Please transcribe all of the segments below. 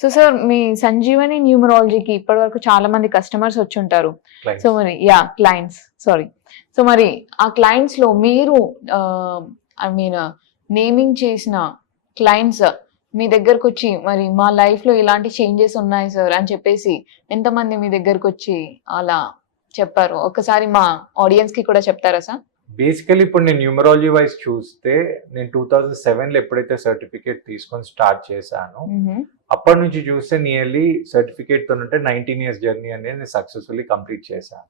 So sir మీ సంజీవని న్యూమరాలజీకి ఇప్పటివరకు చాలా మంది కస్టమర్స్ వచ్చి ఉంటారు. సో మరి క్లయింట్స్ సారీ. సో మరి ఆ క్లయింట్స్ లో మీరు ఐ మీన్ నేమింగ్ చేసిన క్లయింట్స్ మీ దగ్గరకు వచ్చి మరి మా లైఫ్ లో ఇలాంటి చేంజెస్ ఉన్నాయి సార్ అని చెప్పేసి ఎంతమంది మీ దగ్గరకు వచ్చి అలా చెప్పారు? ఒకసారి మా ఆడియన్స్ కి కూడా చెప్తారా సార్? బేసికలీ ఇప్పుడు నేను న్యూమరాలజీ వైజ్ చూస్తే నేను 2007లో ఎప్పుడైతే సర్టిఫికేట్ తీసుకొని స్టార్ట్ చేశానో అప్పటి నుంచి చూస్తే నియర్లీ సర్టిఫికేట్ తో ఉంటే 19 years జర్నీ అనేది నేను సక్సెస్ఫుల్లీ కంప్లీట్ చేశాను.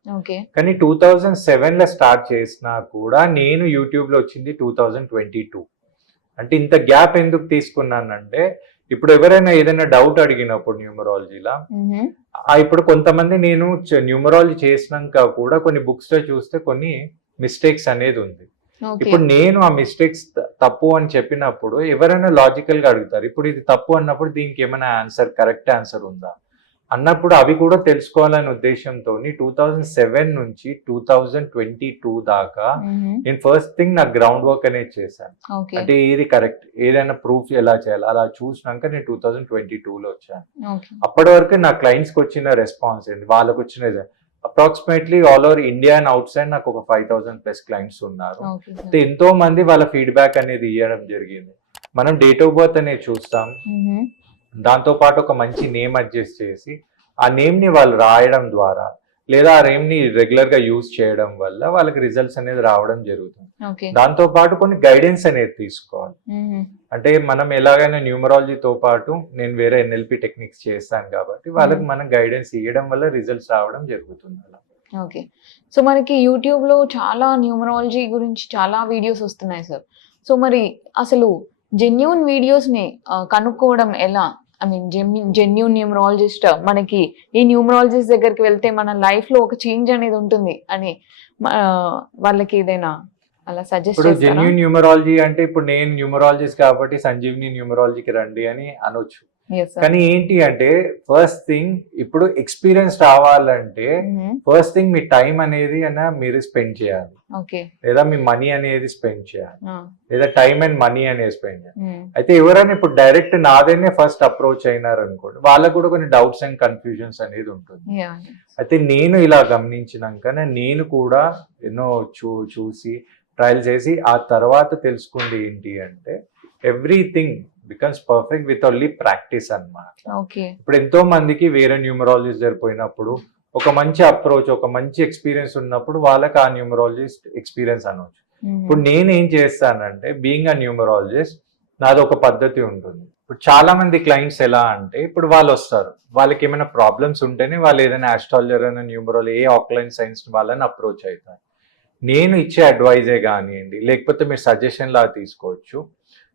కానీ 2007లో స్టార్ట్ చేసినా కూడా నేను యూట్యూబ్ లో వచ్చింది 2022. అంటే ఇంత గ్యాప్ ఎందుకు తీసుకున్నానంటే ఇప్పుడు ఎవరైనా ఏదైనా డౌట్ అడిగినప్పుడు న్యూమరాలజీలా ఇప్పుడు కొంతమంది నేను న్యూమరాలజీ చేసినాక కూడా కొన్ని బుక్స్ లో చూస్తే కొన్ని మిస్టేక్స్ అనేది ఉంది. ఇప్పుడు నేను ఆ మిస్టేక్స్ తప్పు అని చెప్పినప్పుడు ఎవరైనా లాజికల్ గా అడుగుతారు, ఇప్పుడు ఇది తప్పు అన్నప్పుడు దీనికి ఏమైనా ఆన్సర్ కరెక్ట్ ఆన్సర్ ఉందా అన్నప్పుడు అవి కూడా తెలుసుకోవాలనే ఉద్దేశంతో 2007 నుంచి 2022 దాకా నేను ఫస్ట్ థింగ్ నా గ్రౌండ్ వర్క్ అనేది చేశాను. అంటే ఏది కరెక్ట్, ఏదైనా ప్రూఫ్ ఎలా చేయాలి అలా చూసినాక నేను 2022లో వచ్చాను. అప్పటి వరకు నా క్లయింట్స్ కి వచ్చిన రెస్పాన్స్ ఏంటి, వాళ్ళకి వచ్చిన approximately all over India and out side నాకు ఒక 5,000+ క్లయింట్స్ ఉన్నారు. ఎంతో మంది వాళ్ళ ఫీడ్బ్యాక్ అనేది ఇవ్వడం జరిగింది. మనం డేట్ ఆఫ్ బర్త్ అనేది చూస్తాం, దాంతో పాటు ఒక మంచి నేమ్ అడ్జస్ట్ చేసి ఆ నేమ్ ని వాళ్ళు రాయడం ద్వారా లేదా ఆ నేమ్ ని రెగ్యులర్ గా యూజ్ చేయడం వల్ల వాళ్ళకి రిజల్ట్స్ అనేది రావడం జరుగుతుంది. దాంతో పాటు కొన్ని గైడెన్స్ అనేది తీసుకోవాలి. అంటే మనం ఎలాగైనా న్యూమరాలజీతో పాటు నేను వేరే NLP టెక్నిక్స్ చేస్తాను కాబట్టి వాళ్ళకి మనం గైడెన్స్ ఇవ్వడం వల్ల రిజల్ట్స్ రావడం జరుగుతుంది. ఓకే. సో మనకి యూట్యూబ్ లో చాలా న్యూమరాలజీ గురించి చాలా వీడియోస్ వస్తున్నాయి సార్. సో మరి అసలు జెన్యూన్ వీడియోస్ ని కనుక్కోవడం ఎలా? ఐ మీన్ జెన్యూన్ న్యూమరాలజిస్ట్ మనకి ఈ న్యూమరాలజిస్ట్ దగ్గరికి వెళ్తే మన లైఫ్ లో ఒక చేంజ్ అనేది ఉంటుంది అని వాళ్ళకి ఏదైనా అలా సజెస్ట్ చేస్తారా? జెన్యూన్ న్యూమరాలజీ అంటే ఇప్పుడు నేను న్యూమరాలజిస్ట్ కాబట్టి సంజీవిని న్యూమరాలజీకి రండి అని అనొచ్చు. కానీ ఏంటి అంటే ఫస్ట్ థింగ్ ఇప్పుడు ఎక్స్పీరియన్స్ రావాలంటే ఫస్ట్ థింగ్ మీ టైం అనేది మీరు స్పెండ్ చేయాలి, లేదా మీ మనీ అనేది స్పెండ్ చేయాలి, లేదా టైం అండ్ మనీ అనేది స్పెండ్ చేయాలి. అయితే ఎవరైనా ఇప్పుడు డైరెక్ట్ నాదేనే ఫస్ట్ అప్రోచ్ అయినారు అనుకోండి, వాళ్ళకు కూడా కొన్ని డౌట్స్ అండ్ కన్ఫ్యూజన్స్ అనేది ఉంటుంది. అయితే నేను ఇలా గమనించినాక నేను కూడా ఎన్నో చూసి ట్రయల్ చేసి ఆ తర్వాత తెలుసుకుంది ఏంటి అంటే everything becomes perfect with only practice అన్నమాట. ఇప్పుడు ఎంతో మందికి వేరే న్యూమరాలజిస్ట్ జరిపోయినప్పుడు ఒక మంచి అప్రోచ్, ఒక మంచి ఎక్స్పీరియన్స్ ఉన్నప్పుడు వాళ్ళకి ఆ న్యూమరాలజిస్ట్ ఎక్స్పీరియన్స్ అనవచ్చు. ఇప్పుడు నేను ఏం చేస్తానంటే బీయింగ్ అ న్యూమరాలజిస్ట్ నాది ఒక పద్ధతి ఉంటుంది. ఇప్పుడు చాలా మంది క్లయింట్స్ ఎలా అంటే ఇప్పుడు వాళ్ళు వస్తారు, వాళ్ళకి ఏమైనా ప్రాబ్లమ్స్ ఉంటేనే వాళ్ళు ఏదైనా ఆస్ట్రాలజర్ అయినా న్యూమరాలజీ ఆక్లైన్ సైన్స్ వాళ్ళని అప్రోచ్ అవుతారు. నేను ఇచ్చే అడ్వైజే కానివ్వండి లేకపోతే మీరు సజెషన్ లా తీసుకోవచ్చు.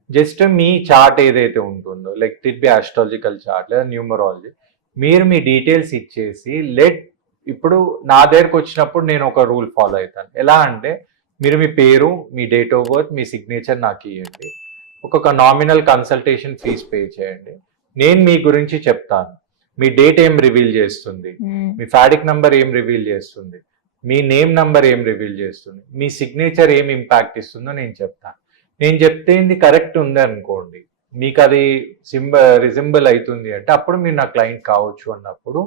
జస్ట్ మీ చార్ట్ ఏదైతే ఉంటుందో like it be astrological chart లేదా న్యూమరాలజీ మీరు మీ డీటెయిల్స్ ఇచ్చేసి ఇప్పుడు నా దగ్గరకు వచ్చినప్పుడు నేను ఒక రూల్ ఫాలో అవుతాను. ఎలా అంటే మీరు మీ పేరు, మీ డేట్ ఆఫ్ బర్త్, మీ సిగ్నేచర్ నాకు ఇవ్వండి, ఒక నామినల్ కన్సల్టేషన్ ఫీజ్ పే చేయండి, నేను మీ గురించి చెప్తాను. మీ డేట్ ఏం రివీల్ చేస్తుంది, మీ ఫ్యాడిక్ నంబర్ ఏం రివీల్ చేస్తుంది, మీ నేమ్ నంబర్ ఏం రివీల్ చేస్తుంది, మీ సిగ్నేచర్ ఏం ఇంపాక్ట్ ఇస్తుందో నేను చెప్తాను. నేను చెప్తే ఇది కరెక్ట్ ఉంది అనుకోండి, మీకు అది రిజంబుల్ అవుతుంది అంటే అప్పుడు మీరు నా క్లయింట్ కావచ్చు అన్నప్పుడు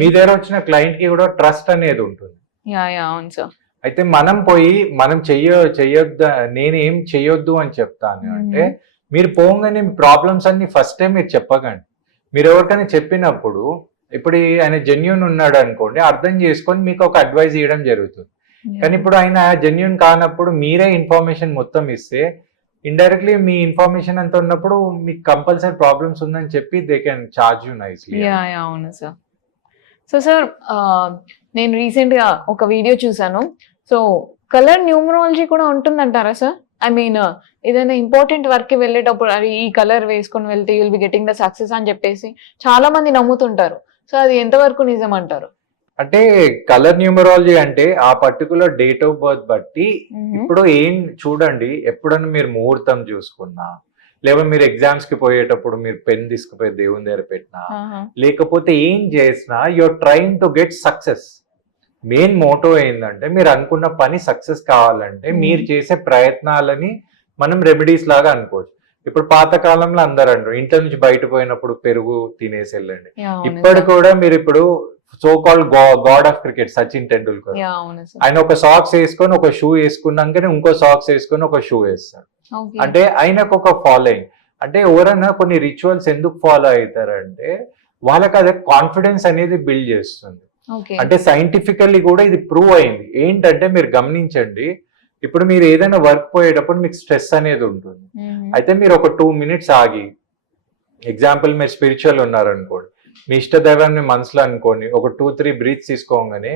మీ దగ్గర వచ్చిన క్లయింట్ కి కూడా ట్రస్ట్ అనేది ఉంటుంది. అయితే మనం పోయి మనం చెయ్యొద్దు, నేను ఏం చెయ్యొద్దు అని చెప్తాను అంటే మీరు పోగానే మీ ప్రాబ్లమ్స్ అన్ని ఫస్ట్ టైం మీరు చెప్పకండి. మీరు ఎవరికైనా చెప్పినప్పుడు ఇప్పుడు ఆయన జెన్యూన్ ఉన్నాడు అనుకోండి, అర్థం చేసుకొని మీకు ఒక అడ్వైజ్ ఇవ్వడం జరుగుతుంది. కానీ ఇప్పుడు ఆయన జెన్యూన్ కానప్పుడు మీరే ఇన్ఫర్మేషన్ మొత్తం ఇస్తే ఇండైరెక్ట్లీ మీ ఇన్ఫర్మేషన్ అంత ఉన్నప్పుడు మీకు కంపల్సరీ ప్రాబ్లమ్స్ ఉందని చెప్పి they can charge you nicely. అవును సార్. సో సార్ నేను రీసెంట్ గా ఒక వీడియో చూసాను. సో కలర్ న్యూమరాలజీ కూడా ఉంటుందంటారా సార్? ఐ మీన్ ఏదైనా ఇంపార్టెంట్ వర్క్ కి వెళ్ళేటప్పుడు అది ఈ కలర్ వేసుకొని వెళ్తే you'll be getting the success అని చెప్పేసి చాలా మంది నమ్ముతుంటారు. సో అది ఎంతవరకు నిజం అంటారు? అంటే కలర్ న్యూమరాలజీ అంటే ఆ పర్టికులర్ డేట్ ఆఫ్ బర్త్ బట్టి ఇప్పుడు ఏం చూడండి, ఎప్పుడన్నా మీరు ముహూర్తం చూసుకున్నా, లేకపోతే మీరు ఎగ్జామ్స్ కి పోయేటప్పుడు మీరు పెన్ తీసుకుపోయి దేవుని దగ్గర పెట్టినా, లేకపోతే ఏం చేసినా you're trying to get success. Main motto ఏంటంటే మీరు అనుకున్న పని సక్సెస్ కావాలంటే మీరు చేసే ప్రయత్నాలని మనం రెమెడీస్ లాగా అనుకోవచ్చు. ఇప్పుడు పాత కాలంలో అందరూ అంటారు ఇంట్లో నుంచి బయట పోయినప్పుడు పెరుగు తినేసి వెళ్ళండి. Yeah, అవును ఇప్పటి sir. కూడా మీరు ఇప్పుడు so called God of cricket Sachin Tendulkar, Yeah, అవును sir. ఆయన ఒక సాక్స్ వేసుకొని ఒక షూ వేసుకున్నాకనే ఇంకో సాక్స్ వేసుకొని ఒక షూ వేస్తారు. Okay. అంటే ఆయనకు ఒక ఫాలోయింగ్. అంటే ఎవరైనా కొన్ని రిచువల్స్ ఎందుకు ఫాలో అవుతారంటే వాళ్ళకి అదే కాన్ఫిడెన్స్ అనేది బిల్డ్ చేస్తుంది. Okay. అంటే సైంటిఫికల్లీ కూడా ఇది ప్రూవ్ అయింది. ఏంటంటే మీరు గమనించండి, ఇప్పుడు మీరు ఏదైనా వర్క్ పోయేటప్పుడు మీకు స్ట్రెస్ అనేది ఉంటుంది. Mhm. అయితే మీరు ఒక 2 minutes ఆగి, ఎగ్జాంపుల్ మీరు స్పిరిచువల్ ఉన్నారనుకోండి, మీ ఇష్ట దైవాన్ని మనసులో అనుకోండి, ఒక 2-3 బ్రీత్స్ తీసుకోగానే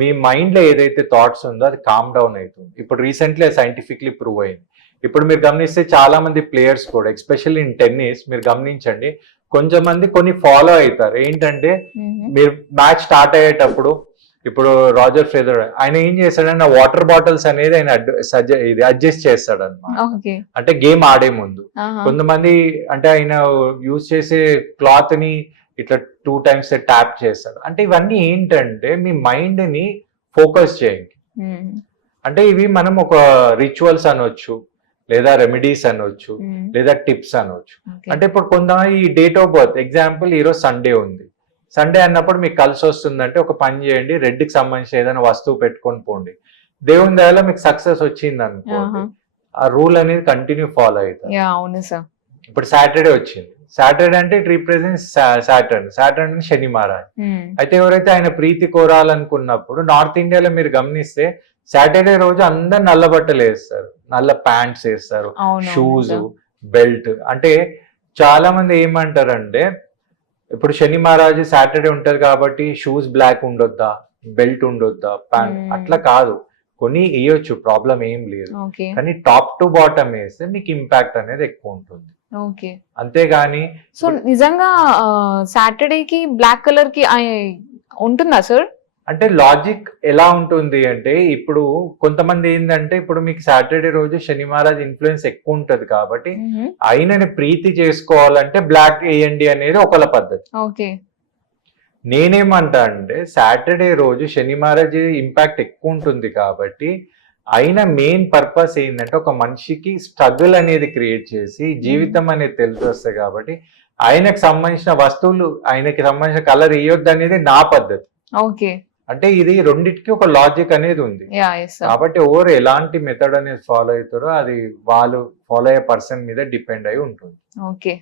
మీ మైండ్ లో ఏదైతే థాట్స్ ఉందో అది కామ్ డౌన్ అవుతుంది. ఇప్పుడు రీసెంట్లీ సైంటిఫిక్లీ ప్రూవ్ అయింది. ఇప్పుడు మీరు గమనిస్తే చాలా మంది ప్లేయర్స్ కూడా ఎస్పెషల్లీ ఇన్ టెన్నిస్ మీరు గమనించండి, కొంచెం మంది కొన్ని ఫాలో అవుతారు. ఏంటంటే Mhm. మీరు మ్యాచ్ స్టార్ట్ అయ్యేటప్పుడు ఇప్పుడు రాజర్ ఫెదరర్ ఆయన ఏం చేస్తాడంటే వాటర్ బాటిల్స్ అనేది ఆయన ఇది అడ్జస్ట్ చేస్తాడు అనమాట. Okay. అంటే గేమ్ ఆడే ముందు Uh-huh. కొంతమంది అంటే ఆయన యూజ్ చేసే క్లాత్ ని ఇట్లా 2 times ట్యాప్ చేస్తాడు. అంటే ఇవన్నీ ఏంటంటే మీ మైండ్ ని ఫోకస్ చేయండి. Mhm. అంటే ఇవి మనం ఒక రిచువల్స్ అనొచ్చు, లేదా రెమెడీస్ అనొచ్చు, Mhm. లేదా టిప్స్ అనొచ్చు. Okay. అంటే ఇప్పుడు కొంతమంది ఈ డేట్ ఆఫ్ బర్త్ ఎగ్జాంపుల్ ఈరోజు సండే ఉంది, సండే అన్నప్పుడు మీకు కలిసి వస్తుందంటే ఒక పని చేయండి, రెడ్ కి సంబంధించిన ఏదైనా వస్తువు పెట్టుకొని పోండి. దేవుని దయలో మీకు సక్సెస్ వచ్చింది అనుకోండి, Uh-huh. ఆ రూల్ అనేది కంటిన్యూ ఫాలో అవుతారు. Yeah, అవును సార్. ఇప్పుడు సాటర్డే వచ్చింది, సాటర్డే అంటే ఇట్ రిప్రజెంట్స్ సాటర్న్ శని మహారాజ్. అయితే ఎవరైతే ఆయన ప్రీతి కోరాలనుకున్నప్పుడు నార్త్ ఇండియాలో మీరు గమనిస్తే సాటర్డే రోజు అందరు నల్ల బట్టలు వేస్తారు, నల్ల ప్యాంట్స్ వేస్తారు, అవును షూస్, sir. బెల్ట్. అంటే చాలా మంది ఏమంటారంటే ఇప్పుడు శని మహారాజు సాటర్డే ఉంటది కాబట్టి షూస్ బ్లాక్ ఉండొద్దా, బెల్ట్ ఉండొద్దా, ప్యాంట్, అట్లా కాదు, కొన్ని వేయొచ్చు, ప్రాబ్లం ఏం లేదు. Okay. కానీ టాప్ టు బాటమ్ వేస్తే మీకు ఇంపాక్ట్ అనేది ఎక్కువ ఉంటుంది. Okay. అంతేగాని సో నిజంగా సాటర్డే కి బ్లాక్ కలర్ కి ఉంటుందా సార్? అంటే లాజిక్ ఎలా ఉంటుంది అంటే ఇప్పుడు కొంతమంది ఏంటంటే ఇప్పుడు మీకు సాటర్డే రోజు శని మహారాజ్ ఇన్ఫ్లుయెన్స్ ఎక్కువ ఉంటది కాబట్టి ఆయనని ప్రీతి చేసుకోవాలంటే బ్లాక్ వేయండి అనేది ఒకళ్ళ పద్ధతి. ఓకే. నేనేమంటా అంటే సాటర్డే రోజు శని మహారాజ్ ఇంపాక్ట్ ఎక్కువ ఉంటుంది కాబట్టి ఆయన మెయిన్ పర్పస్ ఏంటంటే ఒక మనిషికి స్ట్రగుల్ అనేది క్రియేట్ చేసి జీవితం అనేది తెలిసి వస్తాయి కాబట్టి ఆయనకు సంబంధించిన వస్తువులు, ఆయనకి సంబంధించిన కలర్ వేయొద్దు అనేది నా పద్ధతి. ఓకే. అంటే ఇది రెండిటికి ఒక లాజిక్ అనేది ఉంది. Yeah, yes, sir. కాబట్టి ఎవరు ఎలాంటి మెథడ్ అనేది ఫాలో అవుతారో అది వాళ్ళు ఫాలో అయ్యే పర్సన్ మీద డిపెండ్ అయి ఉంటుంది. ఓకే.